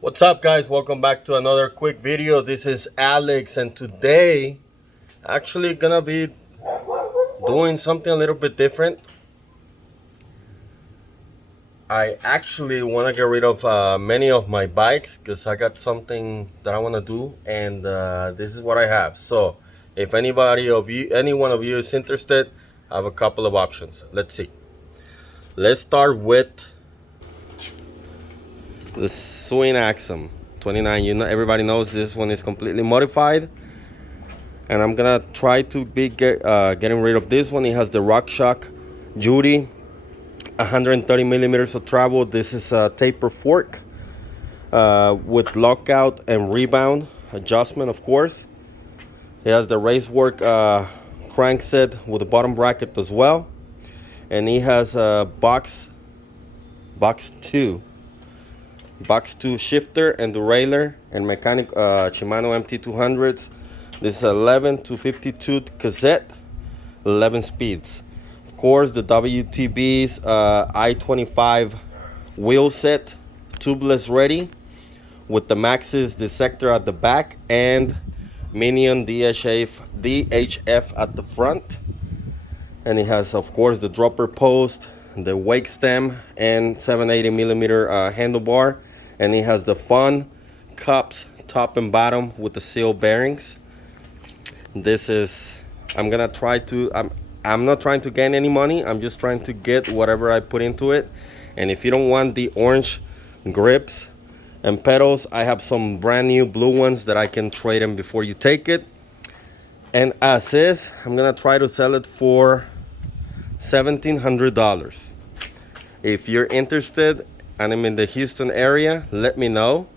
What's up, guys? Welcome back to another quick video. This is Alex, and today actually gonna be doing something a little bit different. I actually want to get rid of many of my bikes because I got something that I want to do, and this is what I have. So if any one of you is interested, I have a couple of options. Let's see. Let's start with the Swing Axum 29. Everybody knows this one is completely modified, and I'm gonna try to be getting rid of this one. It has the RockShox Judy, 130 millimeters of travel. This is a taper fork with lockout and rebound adjustment, of course. It has the racework crankset with the bottom bracket as well, and it has a box 2 shifter and derailleur and mechanic Shimano MT200s. This is 11 to 52 cassette, 11 speeds. Of course, the WTB's I-25 wheel set, tubeless ready, with the Maxxis dissector at the back and Minion DHF at the front. And it has, of course, the dropper post, the wake stem, and 780 millimeter handlebar. And it has the fun cups, top and bottom, with the seal bearings. This is, I'm not trying to gain any money. I'm just trying to get whatever I put into it. And if you don't want the orange grips and pedals, I have some brand new blue ones that I can trade them before you take it. And as is, I'm gonna try to sell it for $1,700. If you're interested and I'm in the Houston area, let me know.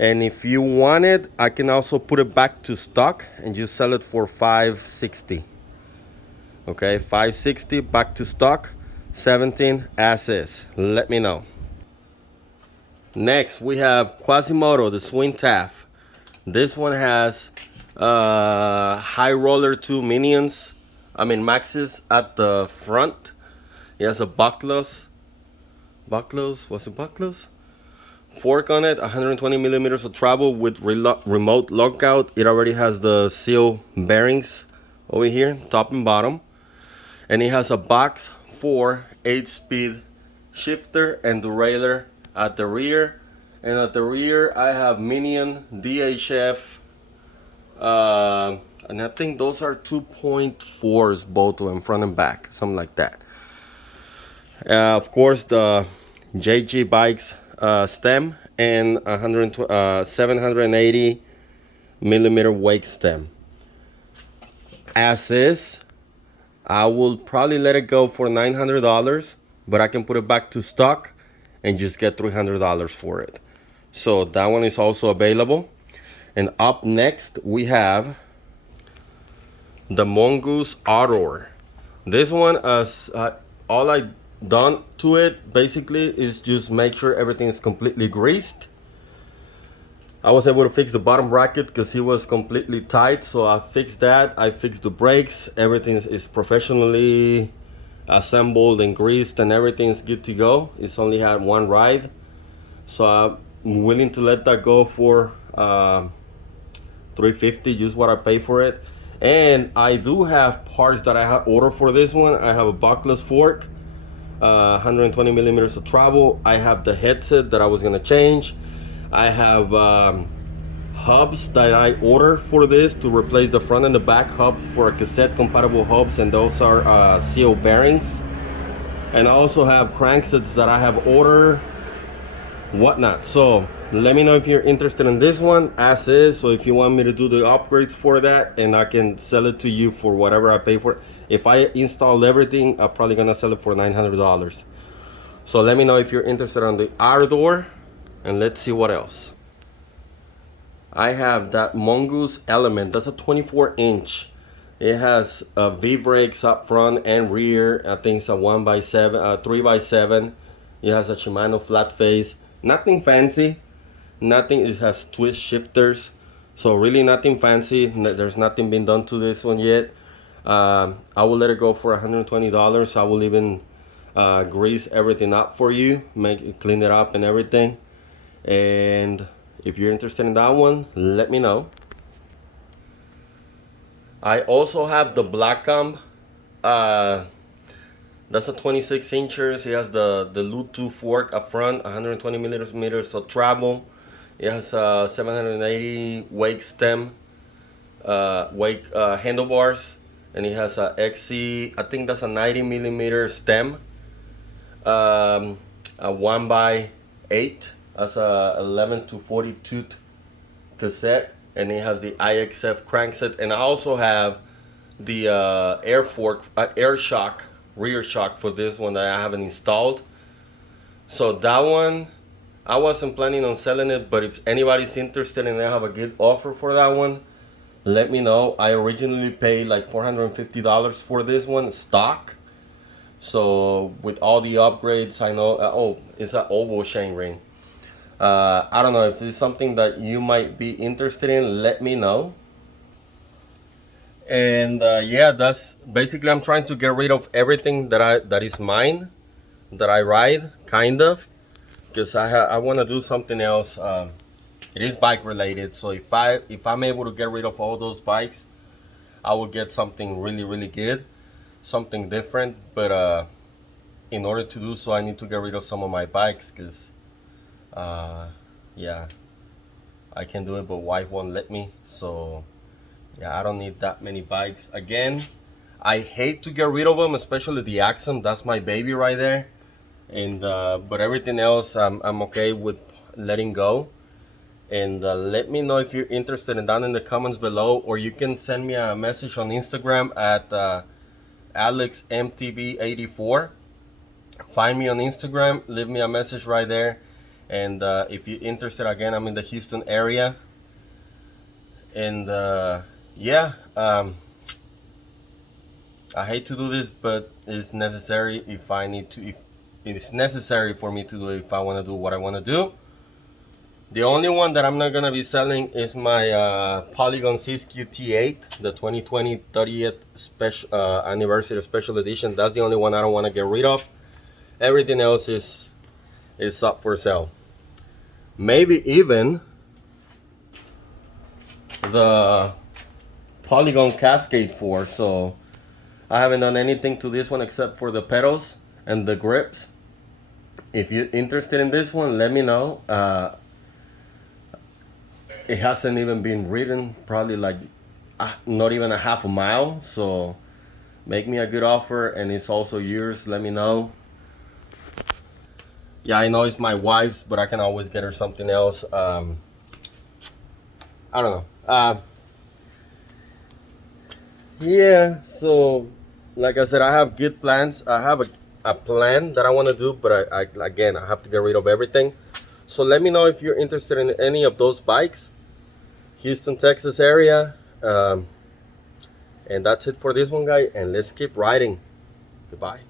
And if you want it, I can also put it back to stock and just sell it for $560. Okay, $560 back to stock, 17 as is. Let me know. Next, we have Quasimodo, the Swing Taff. This one has high roller 2 Minions, Maxxis at the front. It has a buckless fork on it, 120 millimeters of travel with remote lockout. It already has the seal bearings over here, top and bottom. And it has a box 4 8-speed shifter and derailleur at the rear. And at the rear, I have Minion DHF. And I think those are 2.4s, both of them, front and back, something like that. Of course, the JG Bikes stem and 780 millimeter wake stem. As is, I will probably let it go for $900, but I can put it back to stock and just get $300 for it. So that one is also available. And up next, we have the Mongoose Ardor. This one, all I done to it basically is just make sure everything is completely greased. I was able to fix the bottom bracket because it was completely tight, so I fixed that. I fixed the brakes. Everything is professionally assembled and greased, and everything's good to go. It's only had one ride, so I'm willing to let that go for $350, just what I pay for it. And I do have parts that I have ordered for this one. I have a buckless fork, 120 millimeters of travel. I have the headset that I was gonna change. I have hubs that I ordered for this to replace the front and the back hubs for cassette compatible hubs, and those are seal bearings. And I also have cranksets that I have ordered, whatnot. So let me know if you're interested in this one as is. So if you want me to do the upgrades for that, and I can sell it to you for whatever I pay for it. If I install everything, I'm probably gonna sell it for $900. So let me know if you're interested on the Ardor, and let's see what else. I have that Mongoose Element. That's a 24-inch. It has V brakes up front and rear. I think it's a 1x7, 3x7. It has a Shimano flat face. Nothing fancy. Nothing. It has twist shifters. So really nothing fancy. There's nothing been done to this one yet. I will let it go for $120. I will even grease everything up for you, clean it up and everything. And if you're interested in that one, let me know. I also have the Blackcomb. That's a 26 inches. It has the loop 2 fork up front, 120 millimeters of travel. It has a 780 wake stem, handlebars, and it has a XC. I think that's a 90 millimeter stem. A 1 by 8. That's a 11 to 40 tooth cassette, and it has the IXF crankset. And I also have the air shock, rear shock for this one that I haven't installed. So that one, I wasn't planning on selling it, but if anybody's interested and I have a good offer for that one, let me know. I originally paid like $450 for this one stock. So with all the upgrades, I know. Oh, it's an oval chain ring. I don't know if this is something that you might be interested in. Let me know. And yeah, that's basically, I'm trying to get rid of everything that is mine, that I ride, kind of, because I want to do something else. It is bike related, so if I'm able to get rid of all those bikes, I will get something really good, something different. But in order to do so, I need to get rid of some of my bikes, because yeah, I can do it, but wife won't let me. So yeah, I don't need that many bikes. Again, I hate to get rid of them, especially the Axum. That's my baby right there. And but everything else, I'm okay with letting go. And let me know if you're interested in down in the comments below, or you can send me a message on Instagram at AlexMTB84. Find me on Instagram, leave me a message right there. And if you're interested, again, I'm in the Houston area. And yeah, I hate to do this, but it's necessary if I need to. If it's necessary for me to do it, if I want to do what I want to do. The only one that I'm not gonna be selling is my Polygon Siskiyou T8, the 2020 30th special anniversary special edition. That's the only one I don't want to get rid of. Everything else is up for sale. Maybe even the Polygon Cascade 4. So I haven't done anything to this one except for the pedals and the grips. If you're interested in this one, let me know. It hasn't even been ridden, probably like not even a half a mile. So make me a good offer, and it's also yours. Let me know. Yeah, I know it's my wife's, but I can always get her something else. I don't know. Yeah, so like I said, I have good plans. I have a plan that I want to do, but again, I have to get rid of everything. So let me know if you're interested in any of those bikes. Houston, Texas area. And that's it for this one, guy. And let's keep riding. Goodbye.